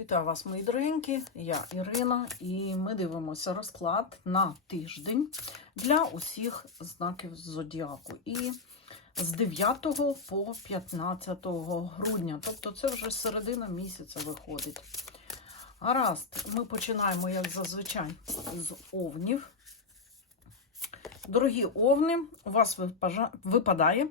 Вітаю вас, мої дорогенькі. Я Ірина, і ми дивимося розклад на тиждень для усіх знаків зодіаку. І з 9 по 15 грудня. Тобто це вже середина місяця виходить. Гаразд, ми починаємо, як зазвичай, з овнів. Дорогі овни, у вас випадає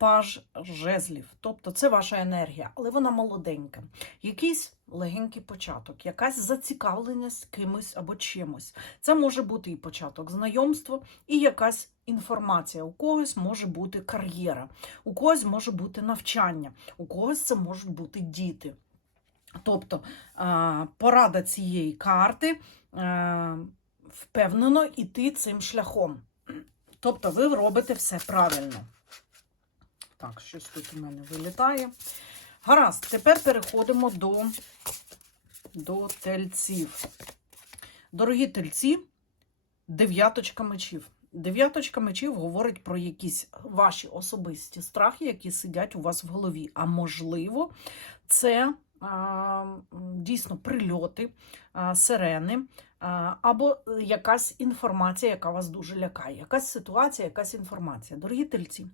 паж жезлів. Тобто це ваша енергія, але вона молоденька. Якийсь легенький початок, якась зацікавленість кимось або чимось. Це може бути і початок знайомства, і якась інформація. У когось може бути кар'єра, у когось може бути навчання, у когось це можуть бути діти. Тобто порада цієї карти впевнено йти цим шляхом. Тобто ви робите все правильно. Так, щось тут у мене вилітає. Гаразд, тепер переходимо до, до тельців. Дорогі тельці, дев'яточка мечів. Дев'яточка мечів говорить про якісь ваші особисті страхи, які сидять у вас в голові. А можливо, це а, дійсно прильоти, а, сирени, а, або якась інформація, яка вас дуже лякає. Якась ситуація, якась інформація. Дорогі тельці,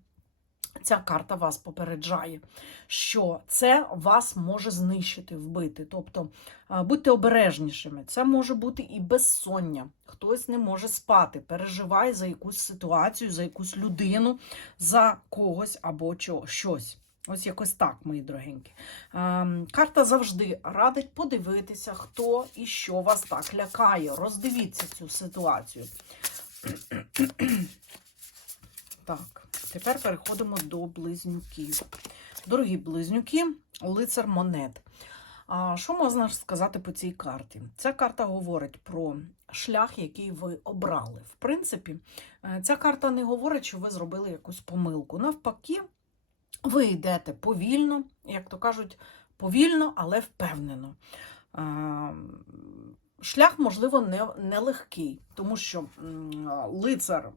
ця карта вас попереджає, що це вас може знищити, вбити. Тобто будьте обережнішими. Це може бути і безсоння. Хтось не може спати, переживає за якусь ситуацію, за якусь людину, за когось або щось. Ось якось так, мої дорогенькі. Ем, Карта завжди радить подивитися, хто і що вас так лякає. Роздивіться цю ситуацію. Так, тепер переходимо до близнюків. Дорогі близнюки, лицар монет. А що можна сказати по цій карті? Ця карта говорить про шлях, який ви обрали. В принципі, е, ця карта не говорить, що ви зробили якусь помилку. Навпаки, ви йдете повільно, як то кажуть, повільно, але впевнено. Шлях, можливо, не, нелегкий, тому що лицар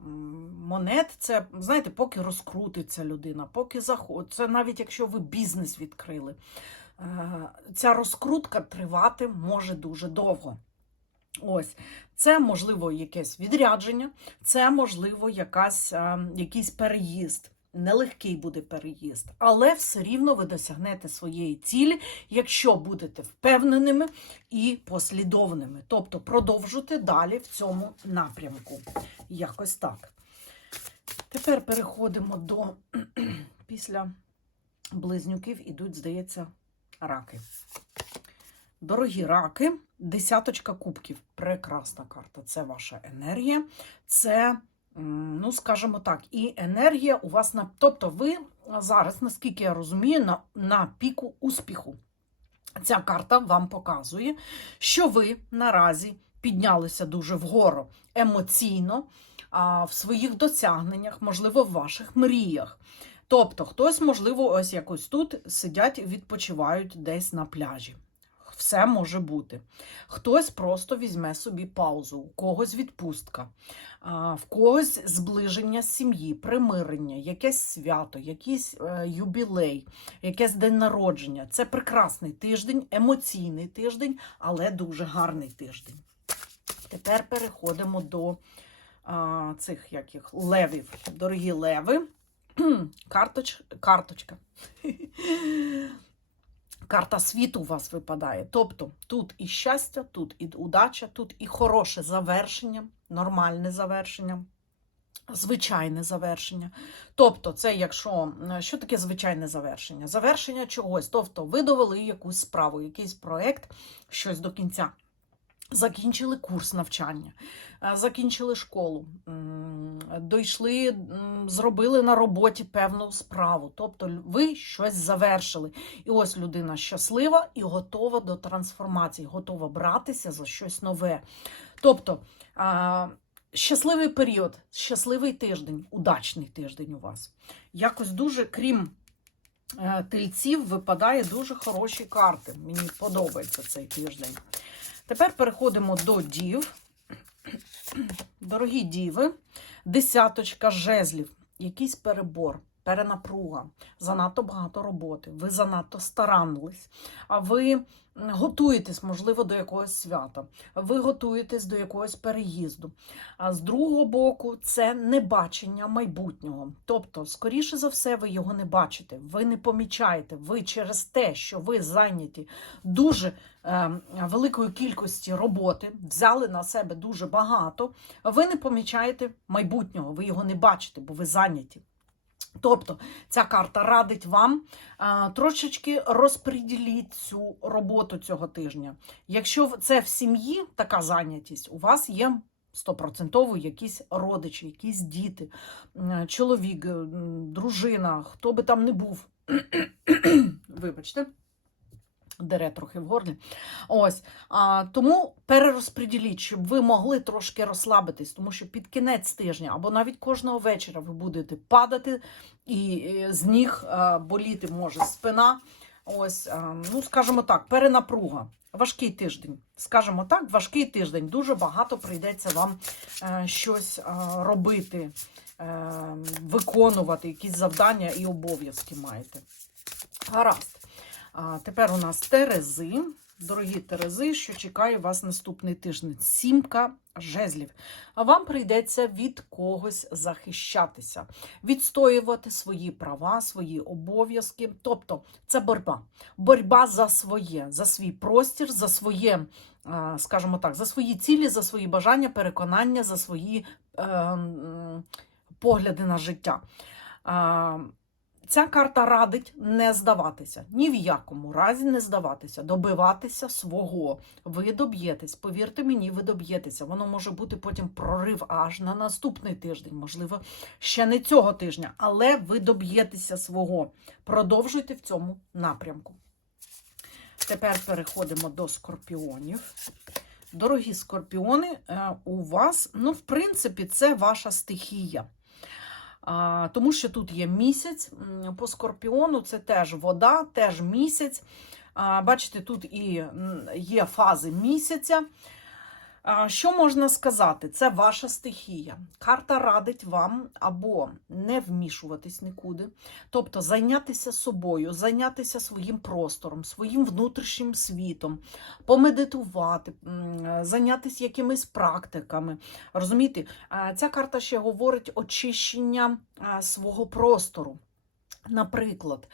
монет це, знаєте, поки розкрутиться людина, поки заход. Це навіть якщо ви бізнес відкрили. Е, Ця розкрутка тривати може дуже довго. Ось, це можливо якесь відрядження, це можливо якась, е, якийсь переїзд. Нелегкий буде переїзд, але все рівно ви досягнете своєї цілі, якщо будете впевненими і послідовними. Тобто продовжуйте далі в цьому напрямку. Якось так. Тепер переходимо до після близнюків ідуть, здається, раки. Дорогі раки, десяточка кубків. Прекрасна карта. Це ваша енергія. Це, ну, скажімо так, і енергія у вас на. Тобто, ви зараз, наскільки я розумію, на, на піку успіху. Ця карта вам показує, що ви наразі піднялися дуже вгору емоційно а, в своїх досягненнях, можливо, в ваших мріях. Тобто, хтось, можливо, ось якось тут сидять відпочивають десь на пляжі. Все може бути. Хтось просто візьме собі паузу, у когось відпустка, в когось зближення сім'ї, примирення, якесь свято, якийсь е, юбілей, якесь день народження. Це прекрасний тиждень, емоційний тиждень, але дуже гарний тиждень. Тепер переходимо до а, цих яких левів. Дорогі леви. Карточ, карточка. Карта світу у вас випадає. Тобто тут і щастя, тут і удача, тут і хороше завершення, нормальне завершення, звичайне завершення. Тобто, це якщо що таке звичайне завершення? Завершення чогось. Тобто, ви довели якусь справу, якийсь проект, щось до кінця. Закінчили курс навчання, е, закінчили школу, дійшли, зробили на роботі певну справу. Тобто ви щось завершили. І ось людина щаслива і готова до трансформації, готова братися за щось нове. Тобто щасливий період, щасливий тиждень, удачний тиждень у вас. Якось дуже, крім е, тельців, випадає дуже хороші карти. Мені подобається цей тиждень. Тепер переходимо до дів. Дорогі діви, десяточка жезлів, якийсь перебор, перенапруга, занадто багато роботи, ви занадто старанились, а ви готуєтесь, можливо, до якогось свята, ви готуєтесь до якогось переїзду. А з другого боку, це небачення майбутнього. Тобто, скоріше за все, ви його не бачите, ви не помічаєте. Ви через те, що ви зайняті дуже е, великою кількості роботи, взяли на себе дуже багато, ви не помічаєте майбутнього, ви його не бачите, бо ви зайняті. Тобто ця карта радить вам а, трошечки розпреділіть цю роботу цього тижня. Якщо це в сім'ї така зайнятість, у вас є стопроцентово якісь родичі, якісь діти, чоловік, дружина, хто би там не був. Вибачте. Дере трохи в горлі. Ось. А, тому перерозподіліть, щоб ви могли трошки розслабитись, тому що під кінець тижня або навіть кожного вечора ви будете падати, і е, з ніг е, боліти може спина. Ось, е, ну, скажімо так, перенапруга. Важкий тиждень. Скажімо так, важкий тиждень. Дуже багато прийдеться вам щось робити, виконувати, якісь завдання і обов'язки маєте. Гаразд. Тепер у нас Терези. Дорогі Терези, що чекає вас наступний тиждень? Сімка жезлів. А вам прийдеться від когось захищатися, відстоювати свої права, свої обов'язки. Тобто це боротьба. Боротьба за своє, за свій простір, за своє, скажімо так, за свої цілі, за свої бажання, переконання, за свої е, погляди на життя. Ця карта радить не здаватися. Ні в якому разі не здаватися, добиватися свого. Ви доб'єтесь, повірте мені, ви доб'єтеся. Воно може бути потім прорив аж на наступний тиждень, можливо, ще не цього тижня, але ви доб'єтеся свого. Продовжуйте в цьому напрямку. Тепер переходимо до скорпіонів. Дорогі скорпіони, е, у вас, ну, в принципі, це ваша стихія. Тому що тут є місяць. По скорпіону це теж вода, теж місяць. Бачите, тут і є фази місяця. Що можна сказати? Це ваша стихія. Карта радить вам або не вмішуватись нікуди, тобто зайнятися собою, зайнятися своїм простором, своїм внутрішнім світом, помедитувати, зайнятися якимись практиками. Розумієте, ця карта ще говорить очищення свого простору. Наприклад,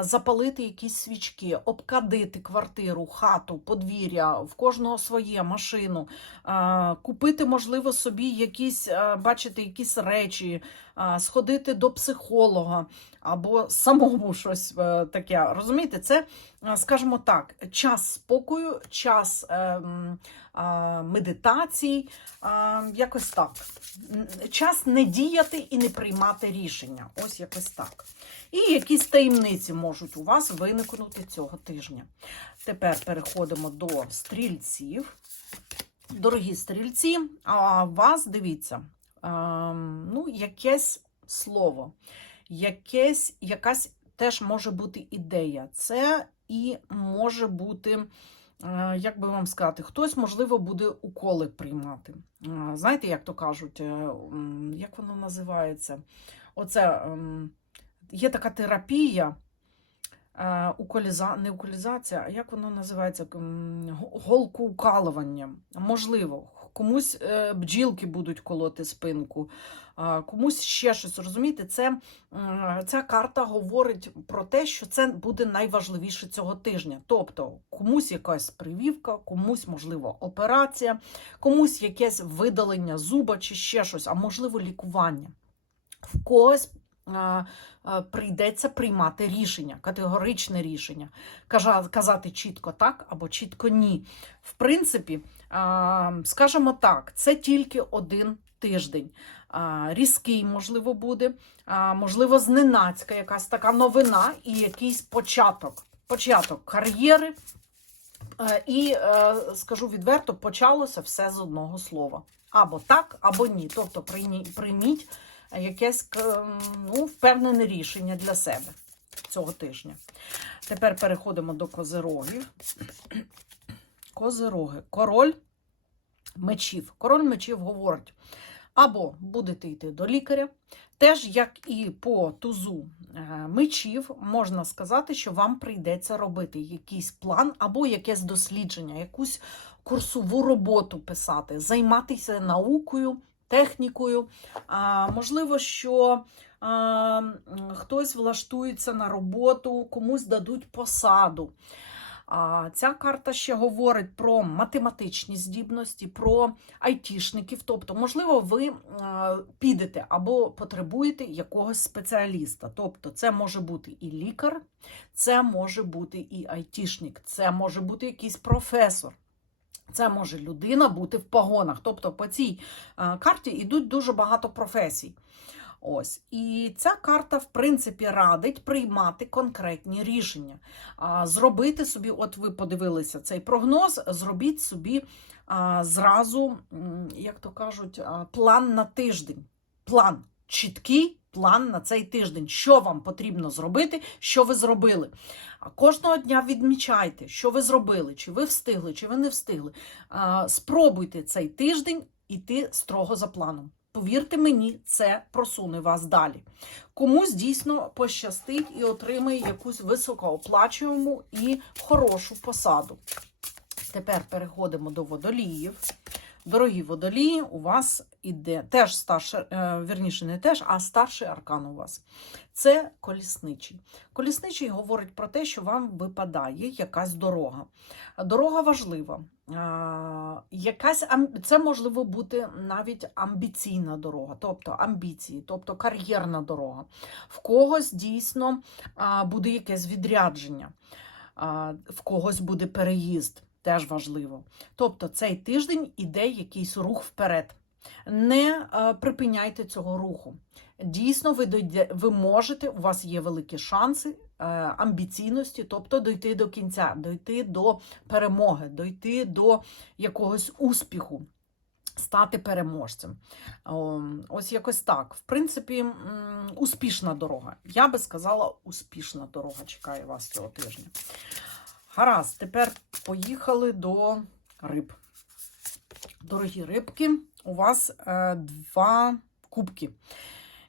запалити якісь свічки, обкадити квартиру, хату, подвір'я, в кожного своє машину, купити, можливо, собі якісь, бачити якісь речі, сходити до психолога або самому щось е, таке. Розумієте, це, скажімо так, час спокою, час ем, а, якось так. Час не діяти і не приймати рішення. Ось якось так. І якісь таємниці можуть у вас виникнути цього тижня. Тепер переходимо до стрільців. Дорогі стрільці, а вас дивіться, ем, ну, якесь слово, якесь, якась теж може бути ідея. Це і може бути, е, як би вам сказати, хтось, можливо, буде уколи приймати. Е, Знаєте, як то кажуть, е, як воно називається? Оце ем, є така терапія. Уколіза... Не уколізація, а як воно називається? Голкоукалування. Можливо, комусь е, бджілки будуть колоти спинку, комусь ще щось. Розумієте, це, ця карта говорить про те, що це буде найважливіше цього тижня. Тобто комусь якась привівка, комусь, можливо, операція, комусь якесь видалення зуба чи ще щось, а можливо, лікування. В когось прийдеться приймати рішення, категоричне рішення, казати чітко так або чітко ні. В принципі, скажімо так, це тільки один тиждень. Різкий, можливо, буде, можливо, зненацька якась така новина і якийсь початок. Початок кар'єри. Е, І е, скажу відверто, почалося все з одного слова. Або так, або ні. Тобто прийміть якесь ну, впевнене рішення для себе цього тижня. Тепер переходимо до козирогів. Козироги. Король мечів. Король мечів говорить: або будете йти до лікаря. Теж, як і по тузу е, мечів, можна сказати, що вам прийдеться робити якийсь план або якесь дослідження, якусь курсову роботу писати, займатися наукою, технікою. А, можливо, що а, хтось влаштується на роботу, комусь дадуть посаду. А ця карта ще говорить про математичні здібності, про айтішників. Тобто, можливо, ви е, підете або потребуєте якогось спеціаліста. Тобто, це може бути і лікар, це може бути і айтішник, це може бути якийсь професор. Це може людина бути в погонах. Тобто по цій е, карті йдуть дуже багато професій. Ось. І ця карта, в принципі, радить приймати конкретні рішення. Зробити собі, от ви подивилися цей прогноз, зробіть собі зразу, як то кажуть, план на тиждень. План чіткий. План на цей тиждень, що вам потрібно зробити, що ви зробили. А Кожного дня відмічайте, що ви зробили, чи ви встигли, чи ви не встигли. Спробуйте цей тиждень іти строго за планом. Повірте мені, це просуне вас далі. Комусь дійсно пощастить і отримає якусь високооплачувану і хорошу посаду. Тепер переходимо до водоліїв. Дорогі водолії, у вас іде теж старший, е, вірніше, не теж, а старший аркан у вас. Це колісничий. Колісничий говорить про те, що вам випадає якась дорога. Дорога важлива. Якась це можливо бути навіть амбіційна дорога, тобто амбіції, тобто кар'єрна дорога. В когось дійсно буде якесь відрядження, в когось буде переїзд, теж важливо. Тобто цей тиждень іде якийсь рух вперед. Не припиняйте цього руху. Дійсно, ви дойде, ви можете, у вас є великі шанси е, амбіційності, тобто дойти до кінця, дойти до перемоги, дойти до якогось успіху, стати переможцем. Ось якось так. В принципі, успішна дорога. Я би сказала, успішна дорога чекає вас цього тижня. Гаразд, тепер поїхали до риб. Дорогі рибки, у вас е, два кубки.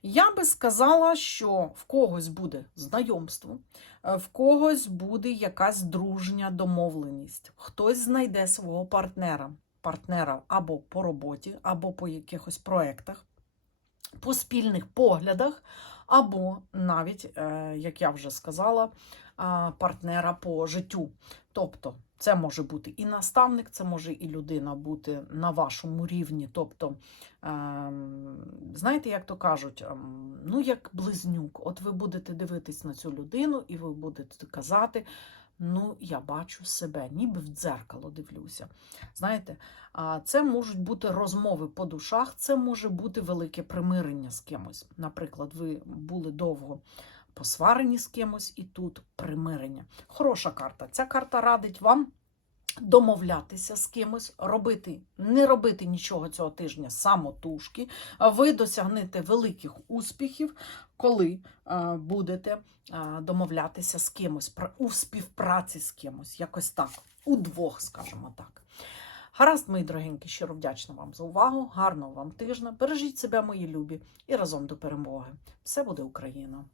Я би сказала, що в когось буде знайомство, е, в когось буде якась дружня домовленість, хтось знайде свого партнера, партнера або по роботі, або по якихось проєктах, по спільних поглядах, або навіть, е, як я вже сказала, партнера по життю. Тобто, це може бути і наставник, це може і людина бути на вашому рівні. Тобто, ем, знаєте, як то кажуть, ем, ну як близнюк. От ви будете дивитись на цю людину, і ви будете казати. Ну, я бачу себе, ніби в дзеркало дивлюся. Знаєте, це можуть бути розмови по душах, це може бути велике примирення з кимось. Наприклад, ви були довго посварені з кимось, і тут примирення. Хороша карта. Ця карта радить вам домовлятися з кимось, робити, не робити нічого цього тижня самотужки. Ви досягнете великих успіхів, коли а, будете а, домовлятися з кимось, у співпраці з кимось, якось так, удвох, скажімо так. Гаразд, мої дорогенькі, щиро вдячна вам за увагу. Гарного вам тижня. Бережіть себе, мої любі, і разом до перемоги. Все буде Україна!